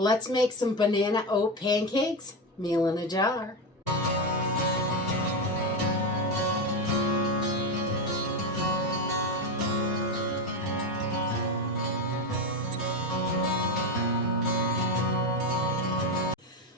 Let's make some banana oat pancakes, meal in a jar.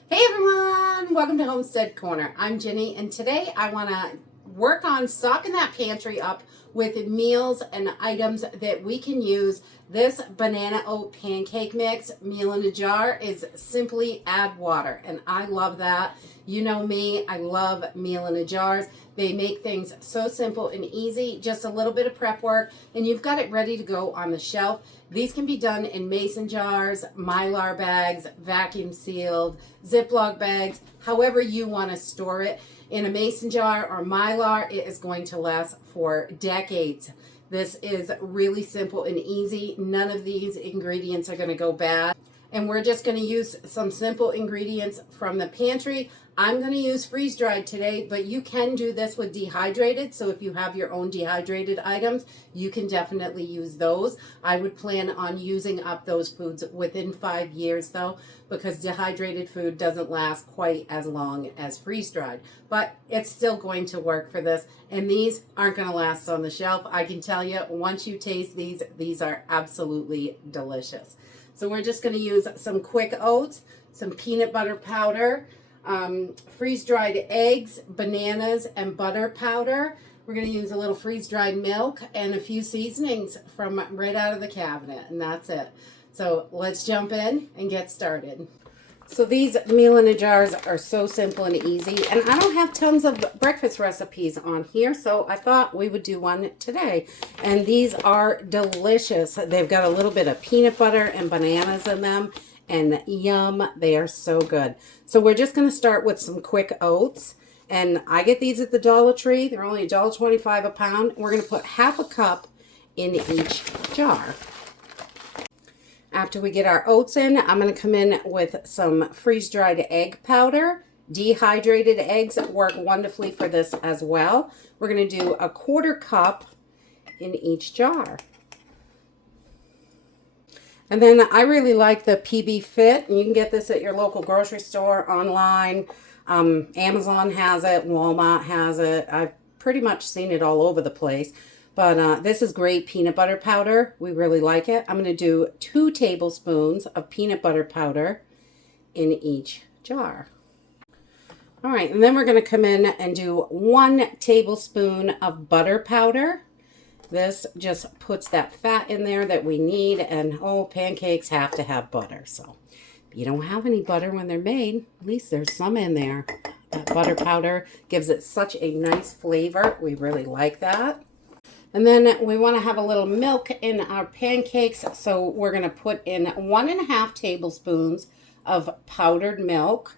Hey everyone, welcome to Homestead Corner. I'm Jenny, and today I want to work on stocking that pantry up with meals and items that we can use. This banana oat pancake mix, meal in a jar, is simply add water, and I love that. You know me, I love meal in a jars. They make things so simple and easy, just a little bit of prep work, and you've got it ready to go on the shelf. These can be done in mason jars, Mylar bags, vacuum sealed, Ziploc bags, however you want to store it. In a mason jar or Mylar, it is going to last for decades. This is really simple and easy. None of these ingredients are going to go bad. And we're just going to use some simple ingredients from the pantry. I'm going to use freeze-dried today, but you can do this with dehydrated. So if you have your own dehydrated items, you can definitely use those. I would plan on using up those foods within 5 years though, because dehydrated food doesn't last quite as long as freeze-dried. But it's still going to work for this. And these aren't going to last on the shelf. I can tell you, once you taste these are absolutely delicious. So we're just going to use some quick oats, some peanut butter powder, freeze-dried eggs, bananas, and butter powder. We're going to use a little freeze-dried milk and a few seasonings from right out of the cabinet, and that's it. So let's jump in and get started. So these meal in a jars are so simple and easy, and I don't have tons of breakfast recipes on here, so I thought we would do one today. And these are delicious. They've got a little bit of peanut butter and bananas in them, and yum, they are so good. So we're just going to start with some quick oats, and I get these at the Dollar Tree. They're only $1.25 a pound. We're going to put half a cup in each jar. After we get our oats in, I'm going to come in with some freeze-dried egg powder. Dehydrated eggs work wonderfully for this as well. We're going to do a 1/4 cup in each jar. And then I really like the PB Fit, and you can get this at your local grocery store, online. Amazon has it, Walmart has it. I've pretty much seen it all over the place. But this is great peanut butter powder. We really like it. I'm going to do 2 tablespoons of peanut butter powder in each jar. All right, and then we're going to come in and do 1 tablespoon of butter powder. This just puts that fat in there that we need, and oh, pancakes have to have butter. So if you don't have any butter when they're made, at least there's some in there. That butter powder gives it such a nice flavor. We really like that. And then we want to have a little milk in our pancakes, so we're going to put in 1.5 tablespoons of powdered milk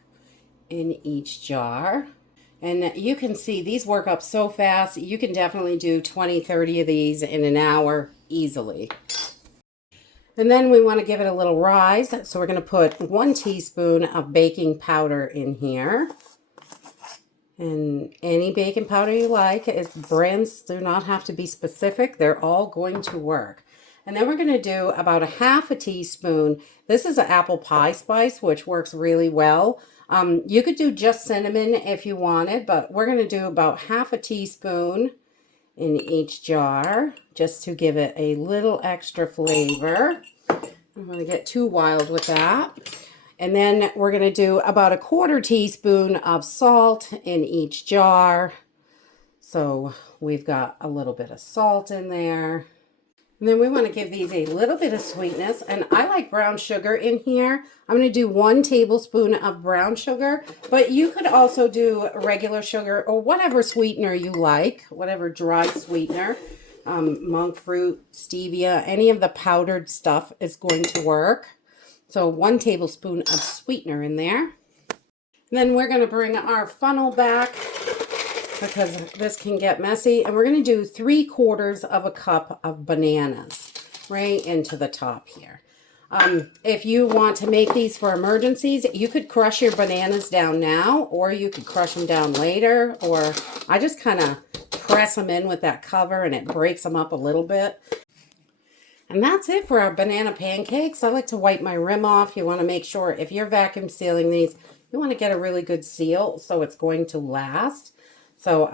in each jar. And you can see these work up so fast. You can definitely do 20, 30 of these in an hour easily. And then we want to give it a little rise, so we're going to put 1 teaspoon of baking powder in here. And any baking powder you like. Brands do not have to be specific. They're all going to work. And then we're going to do about 1/2 teaspoon. This is an apple pie spice, which works really well. You could do just cinnamon if you wanted, but we're going to do about 1/2 teaspoon in each jar, just to give it a little extra flavor. I'm going to get too wild with that. And then we're going to do about 1/4 teaspoon of salt in each jar. So we've got a little bit of salt in there. And then we want to give these a little bit of sweetness. And I like brown sugar in here. I'm going to do 1 tablespoon of brown sugar. But you could also do regular sugar or whatever sweetener you like, whatever dry sweetener. Monk fruit, stevia, any of the powdered stuff is going to work. So 1 tablespoon of sweetener in there. And then we're going to bring our funnel back because this can get messy. And we're going to do 3/4 of a cup of bananas right into the top here. If you want to make these for emergencies, you could crush your bananas down now, or you could crush them down later, or I just kind of press them in with that cover and it breaks them up a little bit. And that's it for our banana pancakes. I like to wipe my rim off. You want to make sure if you're vacuum sealing these, you want to get a really good seal so it's going to last. So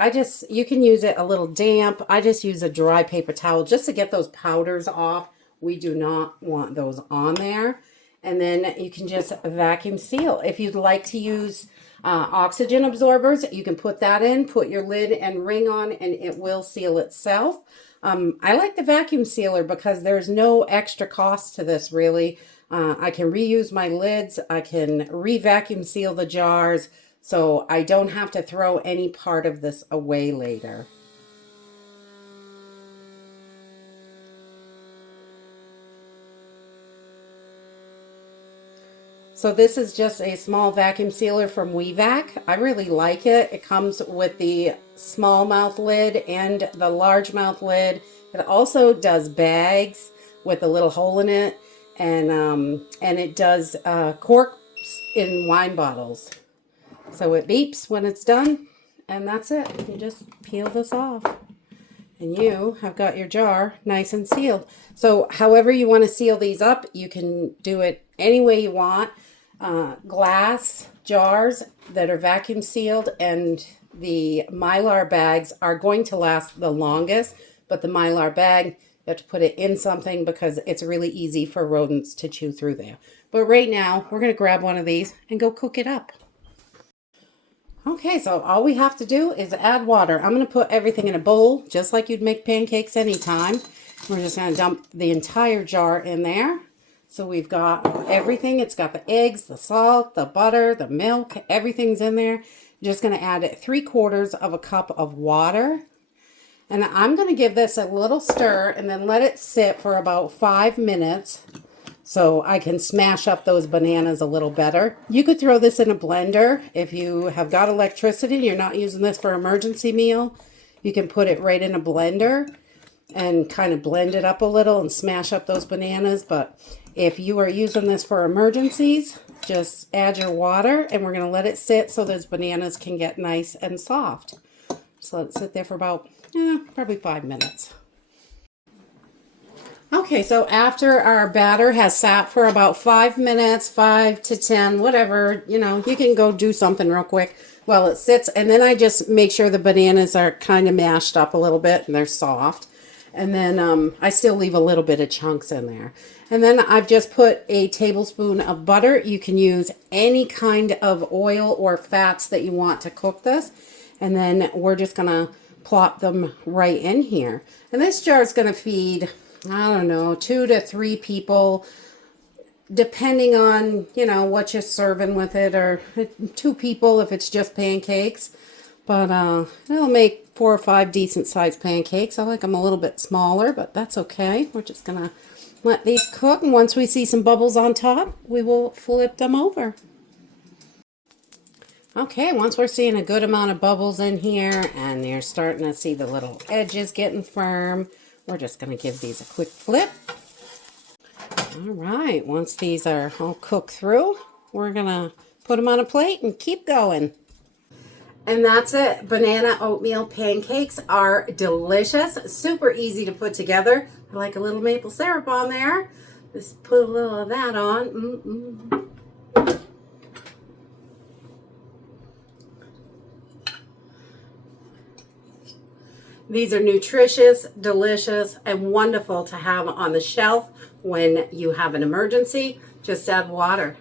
you can use it a little damp. I just use a dry paper towel just to get those powders off. We do not want those on there. And then you can just vacuum seal. If you'd like to use oxygen absorbers, you can put that in, put your lid and ring on, and it will seal itself. I like the vacuum sealer because there's no extra cost to this, really. I can reuse my lids. I can re-vacuum seal the jars, so I don't have to throw any part of this away later. So this is just a small vacuum sealer from Wevac. I really like it. It comes with the small mouth lid and the large mouth lid. It also does bags with a little hole in it, and it does corks in wine bottles. So it beeps when it's done, and that's it. You just peel this off. And you have got your jar nice and sealed. So however you want to seal these up, you can do it any way you want. Glass jars that are vacuum sealed and the Mylar bags are going to last the longest, but the Mylar bag, you have to put it in something because it's really easy for rodents to chew through there. But right now, we're going to grab one of these and go cook it up. Okay, so all we have to do is add water. I'm going to put everything in a bowl, just like you'd make pancakes anytime. We're just going to dump the entire jar in there. So we've got everything. It's got the eggs, the salt, the butter, the milk, everything's in there. Just going to add 3/4 of a cup of water. And I'm going to give this a little stir and then let it sit for about 5 minutes so I can smash up those bananas a little better. You could throw this in a blender. If you have got electricity, you're not using this for emergency meal, you can put it right in a blender and kind of blend it up a little and smash up those bananas. But if you are using this for emergencies, just add your water and we're going to let it sit so those bananas can get nice and soft. Just let it sit there for about, probably 5 minutes. Okay, so after our batter has sat for about 5 minutes, 5 to 10, whatever, you can go do something real quick while it sits. And then I just make sure the bananas are kind of mashed up a little bit and they're soft. And then I still leave a little bit of chunks in there. And then I've just put a tablespoon of butter. You can use any kind of oil or fats that you want to cook this. And then we're just going to plop them right in here. And this jar is going to feed, I don't know, 2 to 3 people, depending on, what you're serving with it, or 2 people if it's just pancakes. But it'll make 4 or 5 decent sized pancakes. I like them a little bit smaller, but that's okay. We're just going to let these cook, and once we see some bubbles on top, we will flip them over. Okay, once we're seeing a good amount of bubbles in here, and you're starting to see the little edges getting firm, we're just going to give these a quick flip. All right, once these are all cooked through, we're going to put them on a plate and keep going. And that's it. Banana oatmeal pancakes are delicious. Super easy to put together. I like a little maple syrup on there. Just put a little of that on. These are nutritious, delicious, and wonderful to have on the shelf when you have an emergency. Just add water.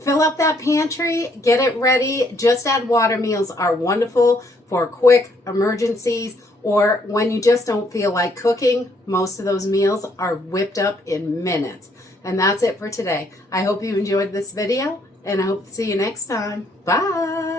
Fill up that pantry, get it ready. Just add water meals are wonderful for quick emergencies or when you just don't feel like cooking. Most of those meals are whipped up in minutes. And that's it for today. I hope you enjoyed this video and I hope to see you next time. Bye.